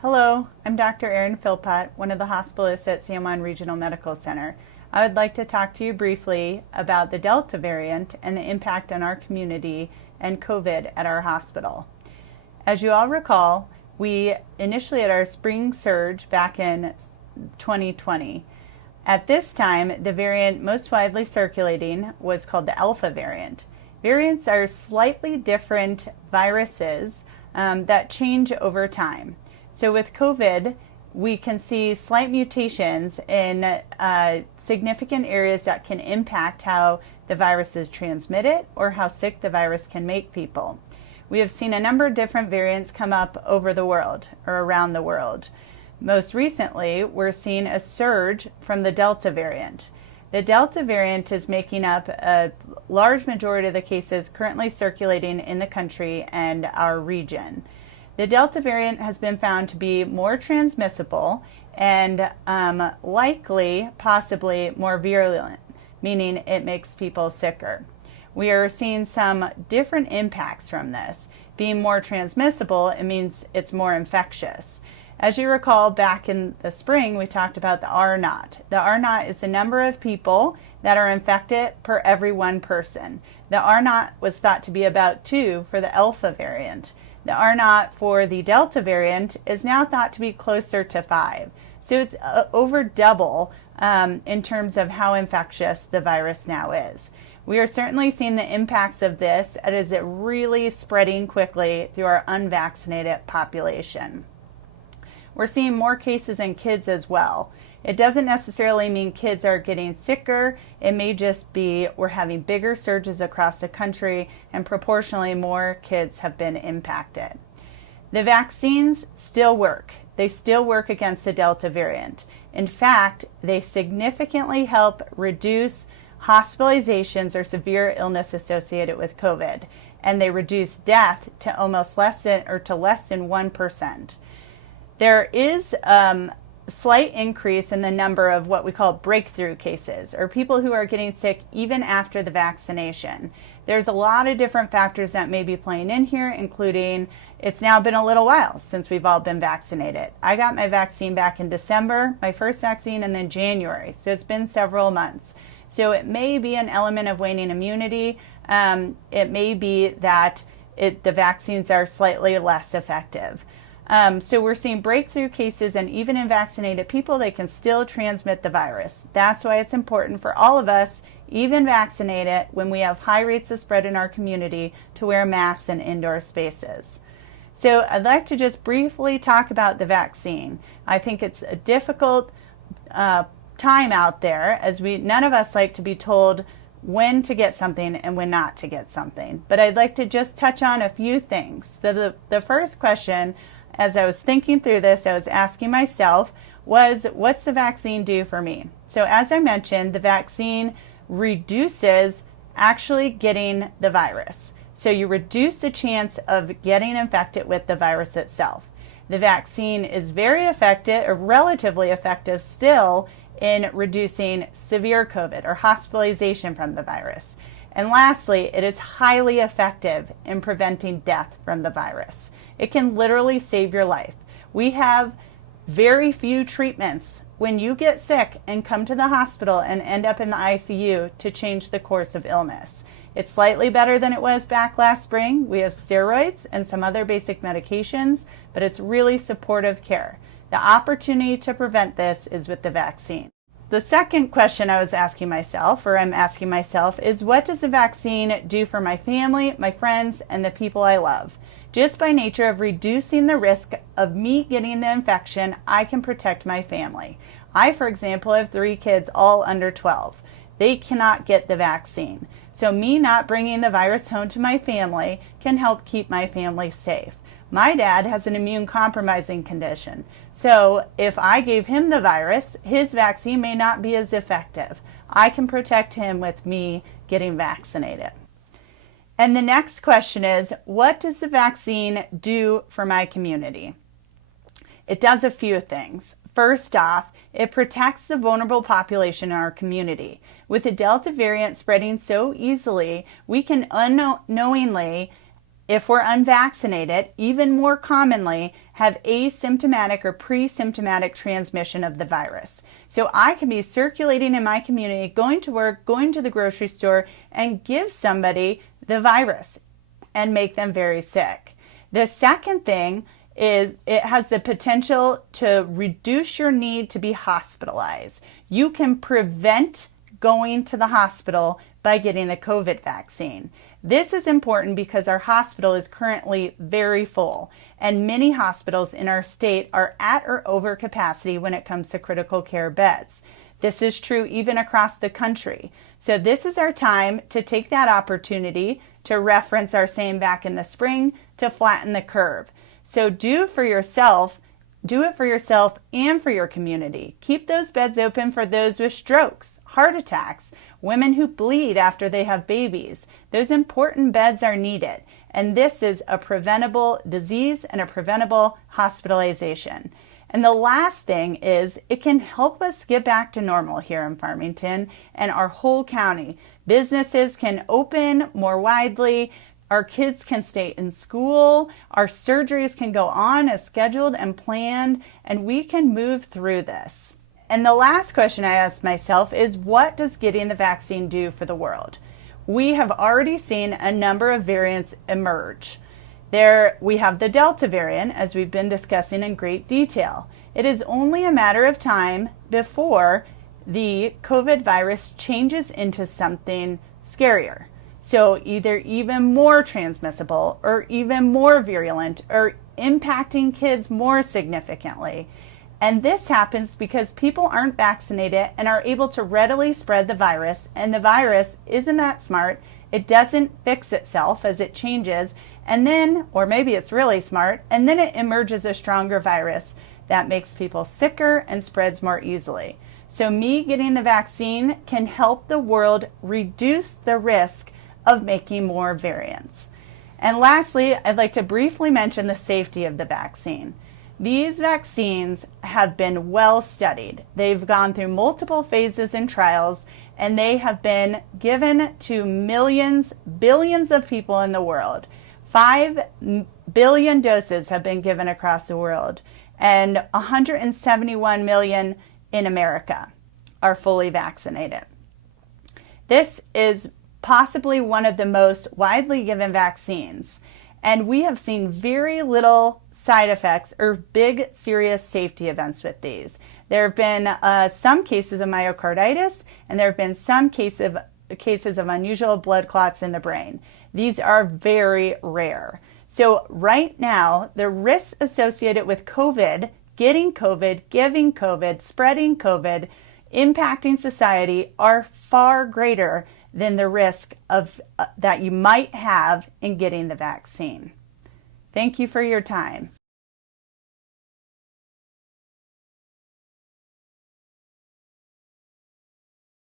Hello, I'm Dr. Erin Philpott, one of the hospitalists at San Juan Regional Medical Center. I would like to talk to you briefly about the Delta variant and the impact on our community and COVID at our hospital. As you all recall, we initially had our spring surge back in 2020. At this time, the variant most widely circulating was called the Alpha variant. Variants are slightly different viruses that change over time. So with COVID, we can see slight mutations in significant areas that can impact how the virus is transmitted or how sick the virus can make people. We have seen a number of different variants come up over the world or around the world. Most recently, we're seeing a surge from the Delta variant. The Delta variant is making up a large majority of the cases currently circulating in the country and our region. The Delta variant has been found to be more transmissible and likely, possibly more virulent, meaning it makes people sicker. We are seeing some different impacts from this. Being more transmissible, it means it's more infectious. As you recall, back in the spring, we talked about the R-naught. The R-naught is the number of people that are infected per every one person. The R-naught was thought to be about 2 for the Alpha variant. The R-naught for the Delta variant is now thought to be closer to 5. So it's over double in terms of how infectious the virus now is. We are certainly seeing the impacts of this as it really spreading quickly through our unvaccinated population. We're seeing more cases in kids as well. It doesn't necessarily mean kids are getting sicker. It may just be we're having bigger surges across the country and proportionally more kids have been impacted. The vaccines still work. They still work against the Delta variant. In fact, they significantly help reduce hospitalizations or severe illness associated with COVID, and they reduce death to almost less than 1%. There is slight increase in the number of what we call breakthrough cases, or people who are getting sick even after the vaccination. There's a lot of different factors that may be playing in here, including it's now been a little while since we've all been vaccinated. I got my vaccine back in December, my first vaccine, and then January, so it's been several months. So it may be an element of waning immunity. It may be that the vaccines are slightly less effective. So we're seeing breakthrough cases, and even in vaccinated people, they can still transmit the virus. That's why it's important for all of us, even vaccinated, when we have high rates of spread in our community, to wear masks in indoor spaces. So I'd like to just briefly talk about the vaccine. I think it's a difficult time out there, as none of us like to be told when to get something and when not to get something. But I'd like to just touch on a few things. So the first question, as I was thinking through this, I was asking myself, was what's the vaccine do for me? So as I mentioned, the vaccine reduces actually getting the virus. So you reduce the chance of getting infected with the virus itself. The vaccine is very effective, or relatively effective still, in reducing severe COVID or hospitalization from the virus. And lastly, it is highly effective in preventing death from the virus. It can literally save your life. We have very few treatments when you get sick and come to the hospital and end up in the ICU to change the course of illness. It's slightly better than it was back last spring. We have steroids and some other basic medications, but it's really supportive care. The opportunity to prevent this is with the vaccine. The second question I was asking myself, or I'm asking myself, is what does the vaccine do for my family, my friends, and the people I love? Just by nature of reducing the risk of me getting the infection, I can protect my family. I, for example, have 3 kids, all under 12. They cannot get the vaccine. So me not bringing the virus home to my family can help keep my family safe. My dad has an immune compromising condition. So if I gave him the virus, his vaccine may not be as effective. I can protect him with me getting vaccinated. And the next question is, what does the vaccine do for my community? It does a few things. First off, it protects the vulnerable population in our community. With the Delta variant spreading so easily, we can unknowingly if we're unvaccinated, even more commonly have asymptomatic or pre-symptomatic transmission of the virus. So I can be circulating in my community, going to work, going to the grocery store, and give somebody the virus and make them very sick. The second thing is it has the potential to reduce your need to be hospitalized. You can prevent going to the hospital by getting the COVID vaccine. This is important because our hospital is currently very full, and many hospitals in our state are at or over capacity when it comes to critical care beds. This is true even across the country. So this is our time to take that opportunity to reference our saying back in the spring, to flatten the curve. So do it for yourself and for your community. Keep those beds open for those with strokes, heart attacks, women who bleed after they have babies. Those important beds are needed. And this is a preventable disease and a preventable hospitalization. And the last thing is it can help us get back to normal here in Farmington and our whole county. Businesses can open more widely. Our kids can stay in school. Our surgeries can go on as scheduled and planned, and we can move through this. And the last question I asked myself is, what does getting the vaccine do for the world? We have already seen a number of variants emerge. We have the Delta variant, as we've been discussing in great detail. It is only a matter of time before the COVID virus changes into something scarier. So either even more transmissible or even more virulent or impacting kids more significantly. And this happens because people aren't vaccinated and are able to readily spread the virus. And the virus isn't that smart. It doesn't fix itself as it changes. And then, or maybe it's really smart, and then it emerges a stronger virus that makes people sicker and spreads more easily. So me getting the vaccine can help the world reduce the risk of making more variants. And lastly, I'd like to briefly mention the safety of the vaccine. These vaccines have been well studied. They've gone through multiple phases and trials, and they have been given to millions, billions of people in the world. 5 billion doses have been given across the world, and 171 million in America are fully vaccinated. This is possibly one of the most widely given vaccines, and we have seen very little side effects or big serious safety events with these. There have been some cases of myocarditis, and there have been some cases of unusual blood clots in the brain. These are very rare. So right now, the risks associated with COVID, getting COVID, giving COVID, spreading COVID, impacting society are far greater than the risk of that you might have in getting the vaccine. Thank you for your time.